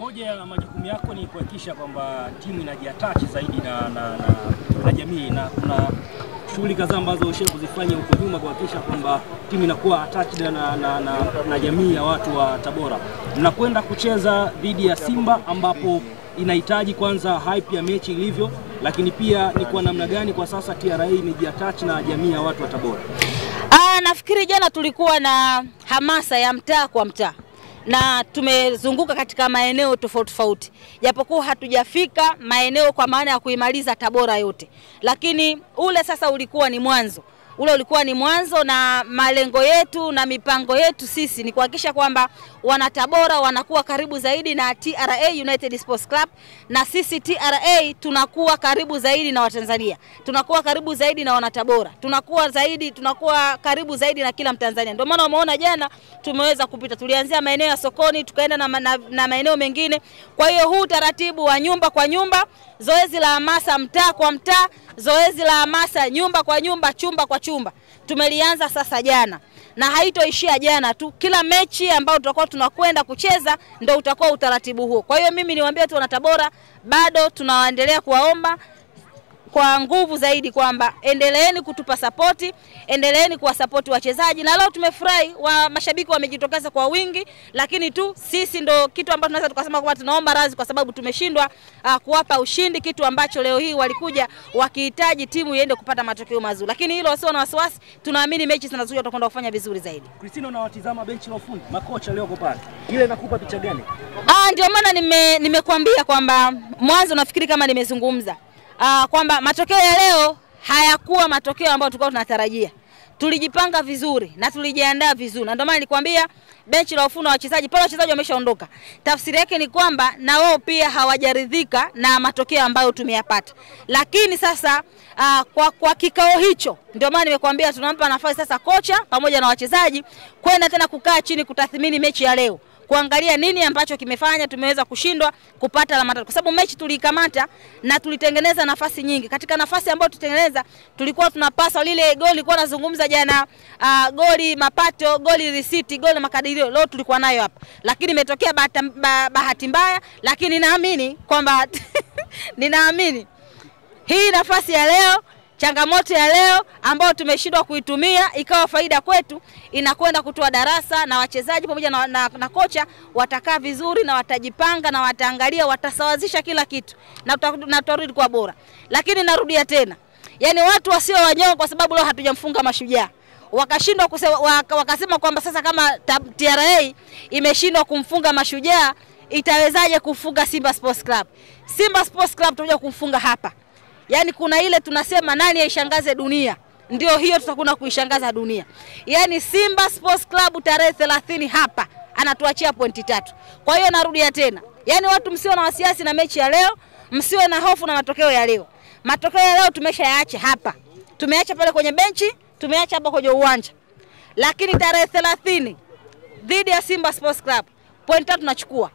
Moja ya majukumu yako ni kuhakikisha kwamba timu inajiattach zaidi na jamii, na kuna shughuli kadhaa ambazo ushawahi kuzifanya huko nyuma kuhakikisha kwamba timu inakuwa attached na jamii ya watu wa Tabora. Mnakwenda kucheza dhidi ya Simba ambapo inahitaji kwanza hype ya mechi ilivyo, lakini pia ni kwa namna gani kwa sasa TRA imejiattach na jamii ya watu wa Tabora? Nafikiri jana tulikuwa na hamasa ya mtaa kwa mtaa na tumezunguka katika maeneo tofauti tofauti, japokuwa hatujafika maeneo kwa maana ya kuimaliza Tabora yote, lakini ule sasa ulikuwa ni mwanzo. Ule ulikuwa ni mwanzo, na malengo yetu na mipango yetu sisi ni kuhakikisha kwamba wana Tabora wanakuwa karibu zaidi na TRA United Sports Club, na sisi TRA tunakuwa karibu zaidi na Watanzania, tunakuwa karibu zaidi na wana Tabora, tunakuwa karibu zaidi na kila Mtanzania. Ndio maana umeona jana tumeweza kupita, tulianzia maeneo ya sokoni tukaenda na maeneo mengine. Kwa hiyo huu taratibu wa nyumba kwa nyumba, zoezi la hamasa mtaa kwa mtaa, zoezi la hamasa nyumba kwa nyumba, chumba kwa chumba, tumelianza sasa jana, na haitoishia jana tu. Kila mechi ambayo tutakuwa tunakwenda kucheza ndio utakuwa utaratibu huo. Kwa hiyo mimi niwaambie tu wana Tabora, bado tunaendelea kuwaomba kwa nguvu zaidi kwamba endeleeni kutupa support, endeleeni kuwasapoti wachezaji. Na leo tumefurahi mashabiki wamejitokeza kwa wingi, lakini tu sisi ndo kitu ambacho tunaweza tukasema kwamba tunaomba radhi kwa sababu tumeshindwa kuwapa ushindi, kitu ambacho leo hii walikuja wakihitaji timu iende kupata matokeo mazuri. Lakini hilo sio na wasiwasi, tunaamini mechi zinazokuja tutakwenda kufanya vizuri zaidi. Christina, unawatizama benchi la ufundi, makocha leo pale, ile inakupa picha gani? Ndio maana nimekuambia kwamba mwanzo nafikiri kama nimezungumza kwamba matokeo ya leo hayakuwa matokeo ambayo tulikuwa tunatarajia. Tulijipanga vizuri na tulijiandaa vizuri. Na ndio maana nilikwambia benchi la ufundi wa wachezaji, pale wachezaji wameshaondoka. Tafsiri yake ni kwamba na wao pia hawajaridhika na matokeo ambayo tumeyapata. Lakini sasa kwa kikao hicho ndio maana nimekwambia tunampa nafasi sasa kocha pamoja na wachezaji kwenda tena kukaa chini kutathmini mechi ya leo, kuangalia nini ambacho kimefanya tumeweza kushindwa kupata alama tatu, kwa sababu mechi tulikamata na tulitengeneza nafasi nyingi. Katika nafasi ambayo tulitengeneza tulikuwa tunapasa lile goli lilikuwa nazungumza jana, goli mapato, goli risiti, goli makadirio, leo tulikuwa nayo hapa, lakini imetokea bahati mbaya. Lakini naamini kwamba ninaamini hii nafasi ya leo, changamoto ya leo ambao tumeshindwa kuitumia ikawa faida kwetu, inakwenda kutoa darasa, na wachezaji pamoja na kocha watakaa vizuri na watajipanga na wataangalia, watasawazisha kila kitu na tutarudi kwa bora. Lakini narudia tena, yani watu wasio wanyonge kwa sababu leo hatujamfunga Mashujaa wakashindwa wakasema kwamba sasa kama TRA imeshindwa kumfunga Mashujaa itawezaje kufunga Simba Sports Club? Simba Sports Club tutakuja kumfunga hapa. Yani kuna ile tunasema nani aishangaze dunia, ndio hiyo tutakwenda kuishangaza dunia. Yani Simba Sports Club tarehe 30 hapa anatuachia pointi 3. Kwa hiyo narudia tena, yani watu msiwe na wasiwasi na mechi ya leo, msiwe na hofu na matokeo ya leo. Matokeo ya leo tumeshayaacha hapa, tumeacha pale kwenye benchi, tumeacha hapa kwenye uwanja. Lakini tarehe 30 dhidi ya Simba Sports Club pointi 3 tunachukua.